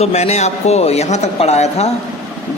तो मैंने आपको यहाँ तक पढ़ाया था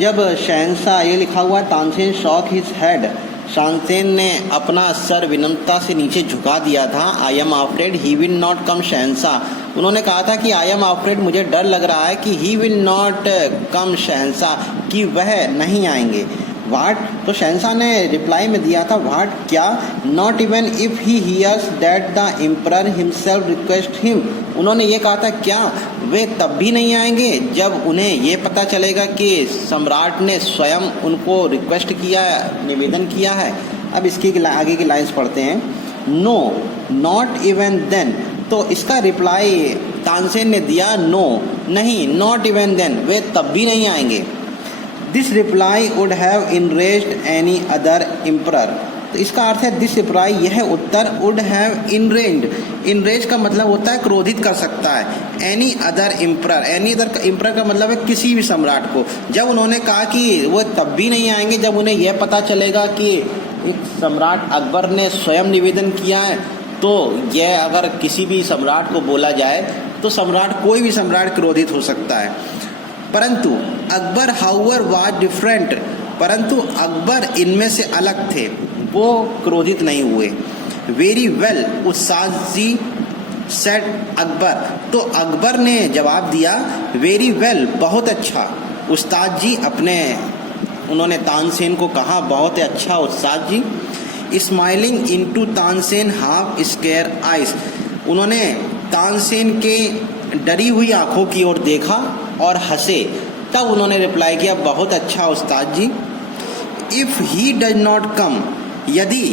जब शहंशाह, ये लिखा हुआ है Tansen shock his head, Tansen ने अपना सर विनम्रता से नीचे झुका दिया था। I am afraid he will not come शहंशाह, उन्होंने कहा था कि आई एम आफ्रेड, मुझे डर लग रहा है कि ही विल नॉट कम शहंशाह, कि वह नहीं आएंगे। वाट, तो शहंशाह ने रिप्लाई में दिया था वाट, क्या, not even if he hears that the emperor himself request him, उन्होंने ये कहा था क्या वे तब भी नहीं आएंगे जब उन्हें ये पता चलेगा कि सम्राट ने स्वयं उनको रिक्वेस्ट किया, निवेदन किया है। अब इसकी आगे की लाइन्स पढ़ते हैं। नो नॉट इवन देन, तो इसका रिप्लाई तानसेन ने दिया नो, नहीं, नॉट इवन देन, वे तब भी नहीं आएंगे। This reply would have enraged any other emperor, तो इसका अर्थ है दिस रिप्लाई, यह उत्तर, वुड हैव इनरेज्ड, इनरेज का मतलब होता है क्रोधित कर सकता है, any other emperor, any other emperor का मतलब है किसी भी सम्राट को। जब उन्होंने कहा कि वो तब भी नहीं आएंगे जब उन्हें यह पता चलेगा कि एक सम्राट अकबर ने स्वयं निवेदन किया है, तो यह अगर किसी भी सम्राट को बोला जाए तो सम्राट, कोई भी सम्राट क्रोधित हो सकता है। परंतु अकबर हाउवर वाज डिफरेंट, परंतु अकबर इनमें से अलग थे, वो क्रोधित नहीं हुए। वेरी वेल उस्ताद जी सेड अकबर, तो अकबर ने जवाब दिया वेरी वेल, बहुत अच्छा उस्ताद जी, अपने उन्होंने तानसेन को कहा बहुत अच्छा उस्ताद ji. Smiling into Tansen half scare eyes, उन्होंने तानसेन के डरी हुई आंखों की ओर देखा और हंसे, तब उन्होंने रिप्लाई किया बहुत अच्छा उस्ताद ji. If he does not come, यदि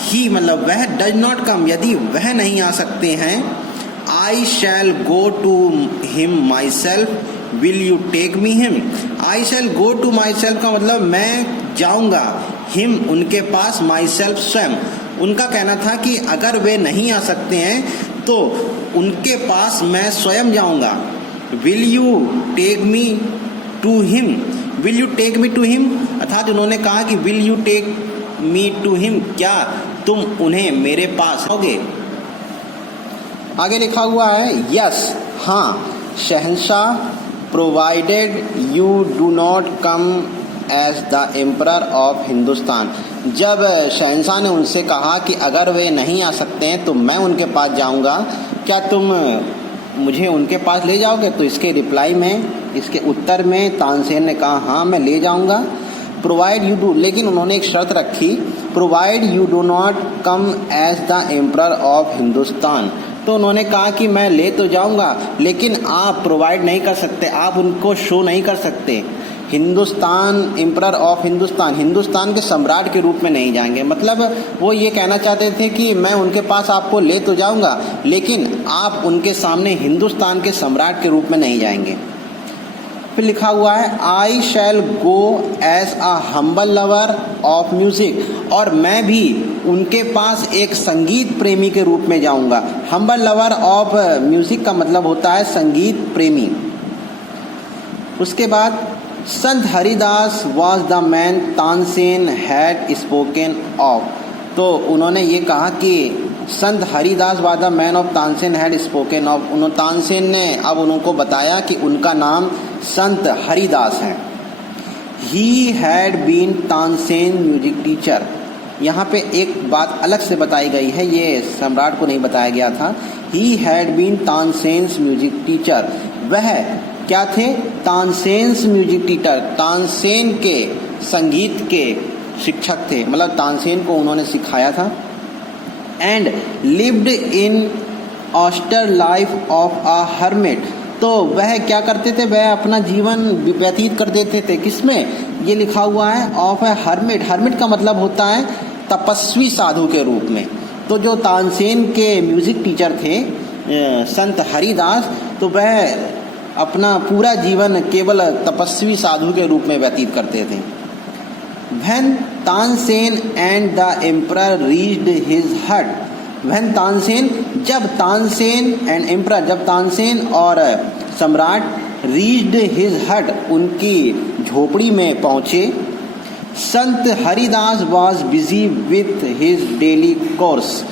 ही मतलब वह, डज नॉट कम यदि वह नहीं आ सकते हैं, I shall go to him myself, will you take me him, I shall go to myself का मतलब मैं जाऊंगा, हिम उनके पास, माई सेल्फ स्वयं, उनका कहना था कि अगर वे नहीं आ सकते हैं तो उनके पास मैं स्वयं जाऊंगा। Will you take me to him, will you take me to him, अर्थात उन्होंने कहा कि will you take me to him, क्या तुम उन्हें मेरे पास आओगे। आगे लिखा हुआ है यस, हाँ, शहंशाह, provided you do not come as the emperor of Hindustan, जब शहंशाह ने उनसे कहा कि अगर वे नहीं आ सकते हैं तो मैं उनके पास जाऊंगा, क्या तुम मुझे उनके पास ले जाओगे, तो इसके रिप्लाई में, इसके उत्तर में तानसेन ने कहा हाँ मैं ले जाऊंगा। प्रोवाइड यू डू, लेकिन उन्होंने एक शर्त रखी, provide you do not come as the emperor of Hindustan, तो उन्होंने कहा कि मैं ले तो जाऊंगा लेकिन आप प्रोवाइड नहीं कर सकते, आप उनको शो नहीं कर सकते, हिंदुस्तान, एम्परर ऑफ हिंदुस्तान, हिंदुस्तान के सम्राट के रूप में नहीं जाएंगे। मतलब वो ये कहना चाहते थे कि मैं उनके पास आपको ले तो जाऊंगा लेकिन आप उनके सामने हिंदुस्तान के सम्राट के रूप में नहीं जाएंगे। फिर लिखा हुआ है I shall go as a humble lover of music, और मैं भी उनके पास एक संगीत प्रेमी के रूप में जाऊंगा। हम्बल लवर ऑफ म्यूजिक का मतलब होता है संगीत प्रेमी। उसके बाद संत Haridas was the man Tansen had spoken of, तो उन्होंने ये कहा कि संत Haridas was the man of Tansen had spoken of, उन्होंने तानसेन ने अब उनको बताया कि उनका नाम संत हरिदास है। He had been Tansen music teacher, यहाँ पे एक बात अलग से बताई गई है, ये सम्राट को नहीं बताया गया था। He had been Tansen's music teacher, वह क्या थे, तानसेन्स म्यूजिक टीचर, तानसेन के संगीत के शिक्षक थे, मतलब तानसेन को उन्होंने सिखाया था। And lived in austere life of a hermit, तो वह क्या करते थे, वह अपना जीवन व्यतीत कर देते थे किसमें, ये लिखा हुआ है ऑफ ए हर्मिट, हर्मिट का मतलब होता है तपस्वी साधु के रूप में। तो जो तानसेन के म्यूजिक टीचर थे संत हरिदास, तो वह अपना पूरा जीवन केवल तपस्वी साधु के रूप में व्यतीत करते थे। When Tansen and the emperor reached his हट, when तानसेन, जब तानसेन एंड एम्परर, जब तानसेन और सम्राट रीच्ड हिज हट, उनकी झोपड़ी में पहुँचे। संत Haridas was busy with his daily course,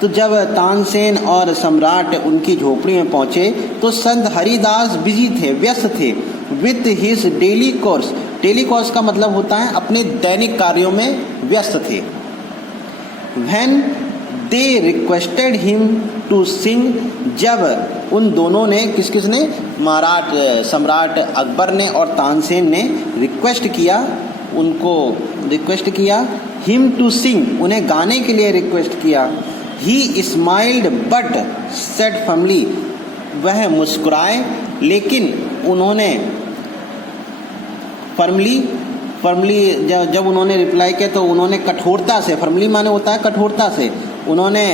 तो जब तानसेन और सम्राट उनकी झोपड़ी में पहुंचे तो संत हरिदास बिजी थे, व्यस्त थे with his daily course. Daily course का मतलब होता है अपने दैनिक कार्यों में व्यस्त थे। When they requested him to sing, जब उन दोनों ने किसने सम्राट अकबर ने और तानसेन ने रिक्वेस्ट किया हिम टू सिंग, उन्हें गाने के लिए रिक्वेस्ट किया। ही स्माइल्ड बट सेड फर्मली, वह मुस्कुराए लेकिन उन्होंने फर्मली जब उन्होंने रिप्लाई किया तो उन्होंने कठोरता से, फर्मली माने होता है कठोरता से, उन्होंने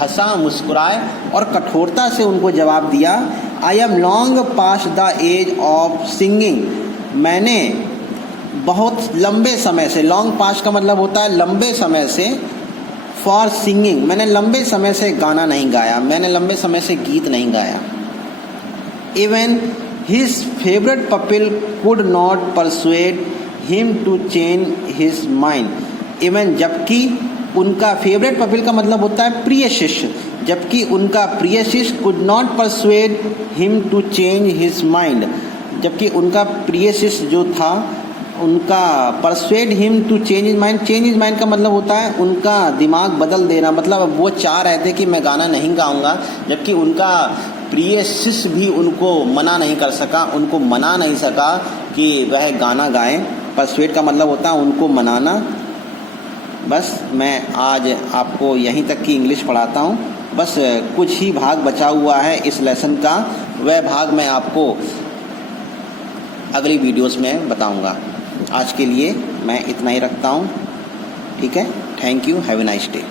हंसा, मुस्कुराए और कठोरता से उनको जवाब दिया। I am long past the age of singing, मैंने बहुत लंबे समय से, लॉन्ग पास्ट का मतलब होता है लंबे समय से, फॉर सिंगिंग मैंने लंबे समय से गाना नहीं गाया, मैंने लंबे समय से गीत नहीं गाया। Even his favourite pupil could not persuade him to change his mind, even जबकि उनका फेवरेट पपिल का मतलब होता है प्रिय शिष्य, जबकि उनका प्रिय शिष्य could not persuade him to change his mind, जबकि उनका प्रिय शिष्य जो था उनका persuade him to change his mind, change his mind का मतलब होता है उनका दिमाग बदल देना, मतलब वो चाह रहे थे कि मैं गाना नहीं गाऊंगा, जबकि उनका प्रिय शिष्य भी उनको मना नहीं सका कि वह गाना गाएं। परसुएड का मतलब होता है उनको मनाना। बस मैं आज आपको यहीं तक की इंग्लिश पढ़ाता हूँ, बस कुछ ही भाग बचा हुआ है इस लेसन का, वह भाग मैं आपको अगली वीडियोस में बताऊंगा। आज के लिए मैं इतना ही रखता हूँ, ठीक है। Thank you, have a nice day.